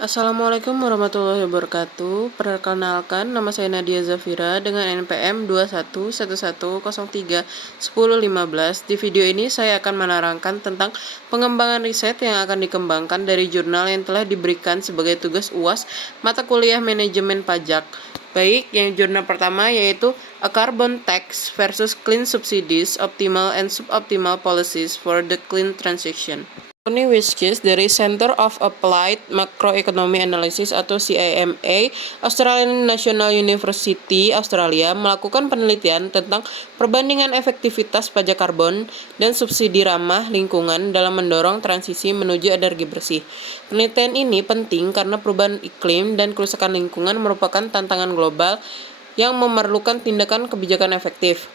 Assalamualaikum warahmatullahi wabarakatuh. Perkenalkan, nama saya Nadia Zafira dengan NPM 2111031015. Di video ini saya akan menerangkan tentang pengembangan riset yang akan dikembangkan dari jurnal yang telah diberikan sebagai tugas UAS mata kuliah manajemen pajak. Baik, yang jurnal pertama yaitu A Carbon Tax versus Clean Subsidies, Optimal and Suboptimal Policies for the Clean Transition. Tony Whiskys dari Center of Applied Macroeconomy Analysis atau CIMA, Australian National University, Australia, melakukan penelitian tentang perbandingan efektivitas pajak karbon dan subsidi ramah lingkungan dalam mendorong transisi menuju energi bersih. Penelitian ini penting karena perubahan iklim dan kerusakan lingkungan merupakan tantangan global yang memerlukan tindakan kebijakan efektif.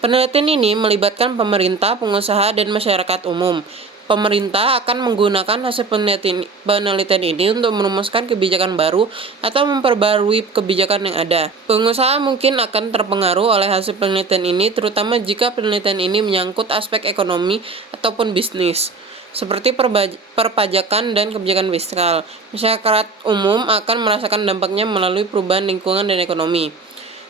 Penelitian ini melibatkan pemerintah, pengusaha, dan masyarakat umum. Pemerintah akan menggunakan hasil penelitian ini untuk merumuskan kebijakan baru atau memperbarui kebijakan yang ada. Pengusaha mungkin akan terpengaruh oleh hasil penelitian ini, terutama jika penelitian ini menyangkut aspek ekonomi ataupun bisnis, seperti perpajakan dan kebijakan fiskal. Masyarakat umum akan merasakan dampaknya melalui perubahan lingkungan dan ekonomi.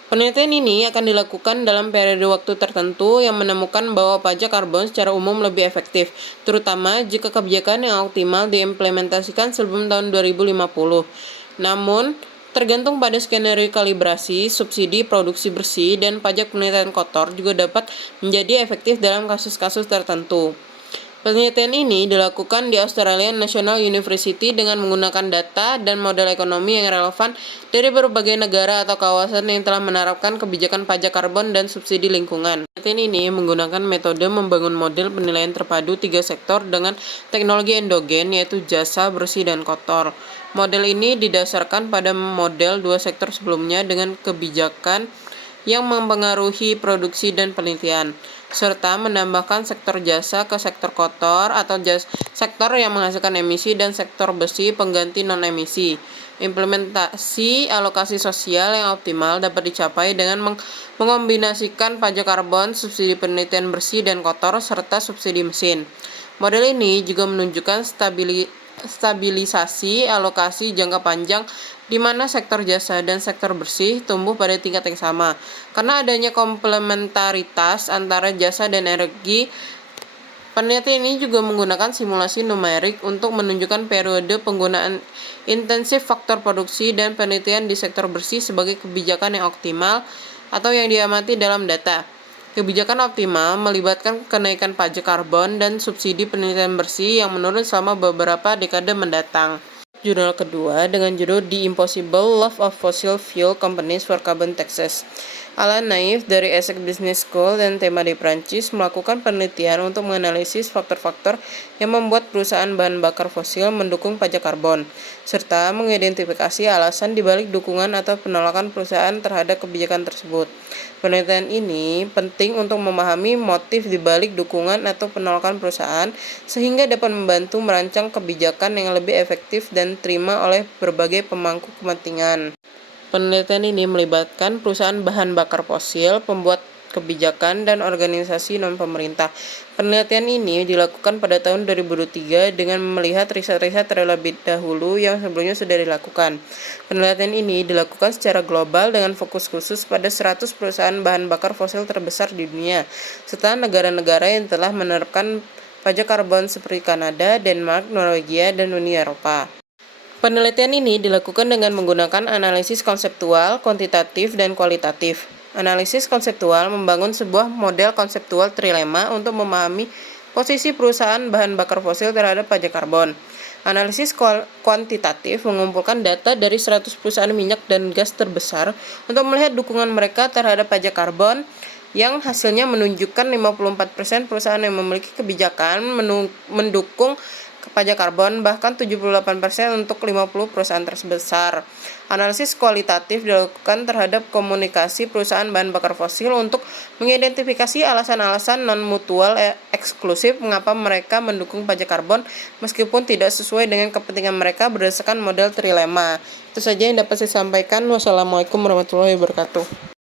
Penelitian ini akan dilakukan dalam periode waktu tertentu yang menemukan bahwa pajak karbon secara umum lebih efektif, terutama jika kebijakan yang optimal diimplementasikan sebelum tahun 2050. Namun, tergantung pada skenario kalibrasi, subsidi produksi bersih, dan pajak penelitian kotor juga dapat menjadi efektif dalam kasus-kasus tertentu. Penelitian ini dilakukan di Australian National University dengan menggunakan data dan model ekonomi yang relevan dari berbagai negara atau kawasan yang telah menerapkan kebijakan pajak karbon dan subsidi lingkungan. Penelitian ini menggunakan metode membangun model penilaian terpadu 3 sektor dengan teknologi endogen, yaitu jasa, bersih, dan kotor. Model ini didasarkan pada model 2 sektor sebelumnya dengan kebijakan yang mempengaruhi produksi dan penelitian, serta menambahkan sektor jasa ke sektor kotor atau sektor yang menghasilkan emisi dan sektor bersih pengganti non-emisi. Implementasi alokasi sosial yang optimal dapat dicapai dengan mengombinasikan pajak karbon, subsidi penelitian bersih dan kotor, serta subsidi mesin. Model ini juga menunjukkan stabilisasi alokasi jangka panjang di mana sektor jasa dan sektor bersih tumbuh pada tingkat yang sama. Karena adanya komplementaritas antara jasa dan energi, penelitian ini juga menggunakan simulasi numerik untuk menunjukkan periode penggunaan intensif faktor produksi dan penelitian di sektor bersih sebagai kebijakan yang optimal atau yang diamati dalam data. Kebijakan optimal melibatkan kenaikan pajak karbon dan subsidi penelitian bersih yang menurun selama beberapa dekade mendatang. Jurnal kedua dengan judul The Impossible Love of Fossil Fuel Companies for Carbon Taxes. Alan Naif dari Essex Business School dan Tema di Prancis melakukan penelitian untuk menganalisis faktor-faktor yang membuat perusahaan bahan bakar fosil mendukung pajak karbon, serta mengidentifikasi alasan dibalik dukungan atau penolakan perusahaan terhadap kebijakan tersebut. Penelitian ini penting untuk memahami motif dibalik dukungan atau penolakan perusahaan, sehingga dapat membantu merancang kebijakan yang lebih efektif dan diterima oleh berbagai pemangku kepentingan. Penelitian ini melibatkan perusahaan bahan bakar fosil, pembuat kebijakan, dan organisasi non-pemerintah. Penelitian ini dilakukan pada tahun 2023 dengan melihat riset-riset terlebih dahulu yang sebelumnya sudah dilakukan. Penelitian ini dilakukan secara global dengan fokus khusus pada 100 perusahaan bahan bakar fosil terbesar di dunia, serta negara-negara yang telah menerapkan pajak karbon seperti Kanada, Denmark, Norwegia, dan Uni Eropa. Penelitian ini dilakukan dengan menggunakan analisis konseptual, kuantitatif, dan kualitatif. Analisis konseptual membangun sebuah model konseptual trilema untuk memahami posisi perusahaan bahan bakar fosil terhadap pajak karbon. Analisis kuantitatif mengumpulkan data dari 100 perusahaan minyak dan gas terbesar untuk melihat dukungan mereka terhadap pajak karbon, yang hasilnya menunjukkan 54% perusahaan yang memiliki kebijakan mendukung pajak karbon, bahkan 78% untuk 50 perusahaan terbesar. Analisis kualitatif dilakukan terhadap komunikasi perusahaan bahan bakar fosil untuk mengidentifikasi alasan-alasan non-mutual eksklusif mengapa mereka mendukung pajak karbon meskipun tidak sesuai dengan kepentingan mereka berdasarkan model trilema. Itu saja yang dapat saya sampaikan. Wassalamualaikum warahmatullahi wabarakatuh.